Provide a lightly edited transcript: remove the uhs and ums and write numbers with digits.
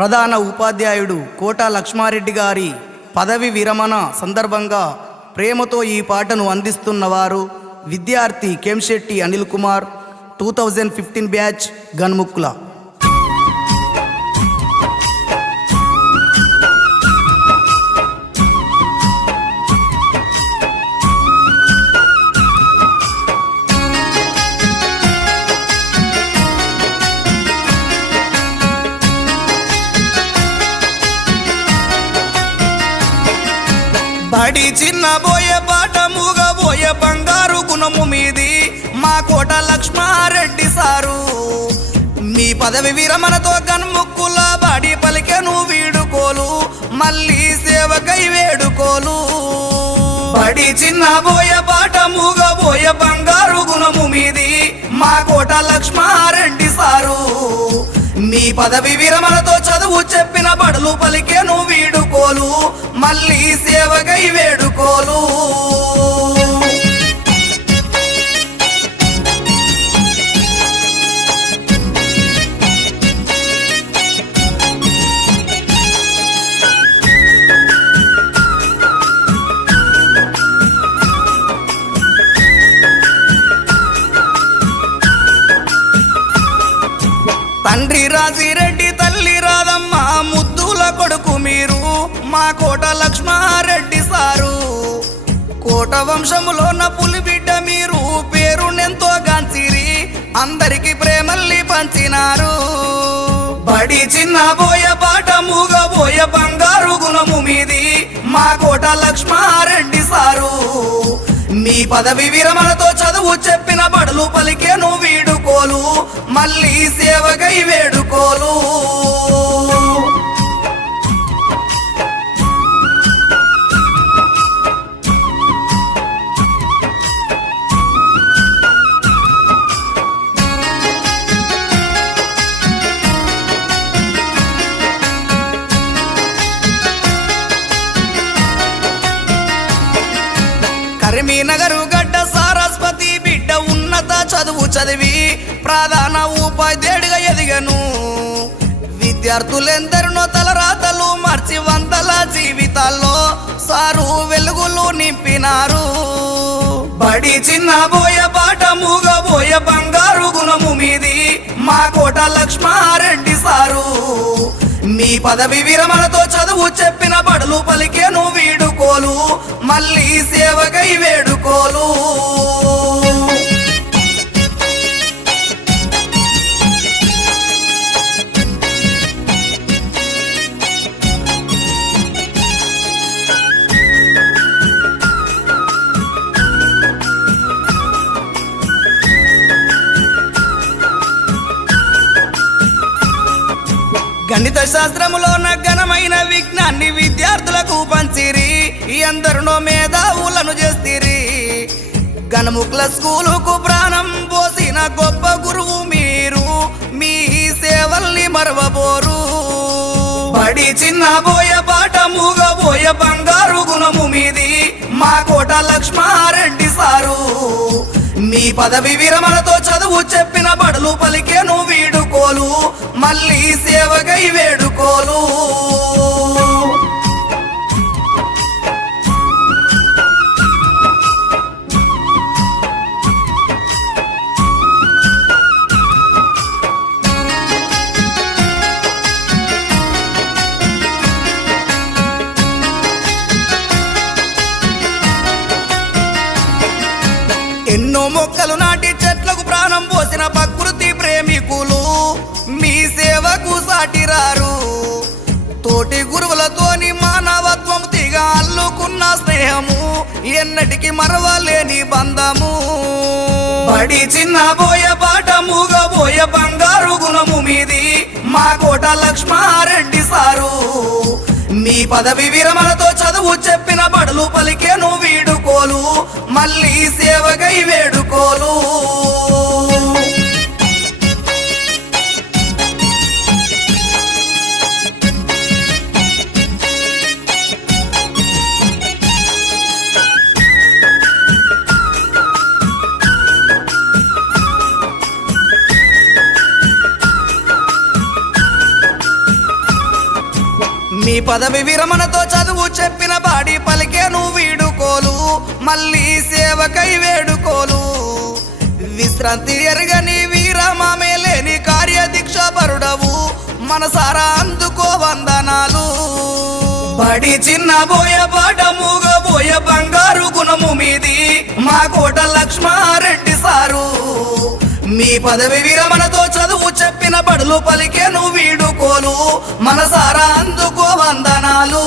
ప్రధాన ఉపాధ్యాయుడు కోట లక్ష్మారెడ్డి గారి పదవి విరమణ సందర్భంగా ప్రేమతో ఈ పాటను అందిస్తున్నవారు విద్యార్థి కెంశెట్టి అనిల్ కుమార్ 2015 బ్యాచ్ గన్ముక్ల. బడి చిన్న బోయే పాట మూగబోయే బంగారు గుణము మీది మా కోట లక్ష్మారెడ్డి సారు. మీ పదవి విరమణతో గన్ముక్కుల బడి పలికెను వీడుకోలు, మళ్ళీ సేవకై వేడుకోలు. బడి చిన్న బోయే పాట మూగబోయే బంగారు గుణము మీది మా కోట లక్ష్మారెడ్డి సారు. మీ పదవి విరమణతో చదువు చెప్పిన బడులు పలికెను వీడుకోలు, మళ్ళీ సేవకై వేడుకోలు. తండ్రి రాజిరెడ్డి తల్లి రాదమ్మ ముద్దుల కొడుకు మీరు మా కోట లక్ష్మారెడ్డి సారు. కోట వంశములోన పులిబిడ్డ మీరు పేరునెంతో గాంచిరి, అందరికి ప్రేమల్ని పంచినారు. బడి చిన్న బోయ పాట మూగబోయ బంగారు గుణము మీది మా కోట లక్ష్మారెడ్డి సారు. మీ పదవి విరమణతో చదువు చెప్పిన బడులు పలికెను వీడుకోలు, మళ్ళీ సేవకై వేడుకోలు. కరీంనగర్ గడ్డ సారస్వతి బిడ్డ ఉన్నత చదువు చదివి ప్రధాన ఉపాధ్యాయుడిగా ఎదిగను. విద్యార్థులెందరినో తలరాతలు మార్చి వందల జీవితాల్లో సారు వెలుగులు నింపినారు. బడి చిన్న బోయ పాట మూగబోయ బంగారు గుణము మీది మా కోట లక్ష్మారెడ్డి సారు. మీ పదవి విరమణతో చదువు చెప్పిన బడులు పలికెను వీడుకోలు, మళ్ళీ సేవకై వేడుకోలు. గణిత శాస్త్రములోన ఘనమైన విజ్ఞాన్ని విద్యార్థులకు పంచిరి, ఎందరినో మేధావులను చేస్తిరి. గన్ముక్ల స్కూలుకు ప్రాణం పోసిన గొప్ప గురువు మీరు, మీ సేవల్ని మరవబోరు. బడి చిన్న బోయ పాట మూగబోయ బంగారు గుణము మీది మా కోట లక్ష్మారెడ్డి సారు. మీ పదవి విరమణతో చదువు చెప్పిన బడులు పలికెను వీడుకోలు, మళ్ళీ సేవకై వేడుకోలు. ఎన్నో మొక్కలు నాటి చెట్లకు ప్రాణం పోసిన ప్రకృతి ప్రేమికులు మీ సేవకు సాటిరారు. తోటి గురువులతోని మానవత్వం తిగ అల్లుకున్న స్నేహము ఎన్నటికి మరవలేని బంధము. బడి చిన్న బోయ పాట మూగబోయ బంగారు గుణము మీది మా కోట లక్ష్మారెడ్డి సారు. మీ పదవి విరమణతో చదువు చెప్పిన బడులు పలికెను వీడుకోలు, మళ్ళీ సేవకై వేడుకోలు. మీ పదవి విరమణతో చదువు చెప్పిన బాడి పలికేను వీడుకోలు మళ్ళీ సేవకై వేడుకోలు విశ్రాంతి ఎరగని వీరమామే లేని కార్యదీక్ష పరుడవు మనసారా అందుకో వందనాలు బడి చిన్న బోయ బాట మూగబోయ బంగారు గుణము మీది మా కోట లక్ష్మారెడ్డి సారు మీ పదవి విరమణతో చదువు చెప్పిన బడులు పలికేను వీడుకోలు మనసారా అందుకో వందనాలు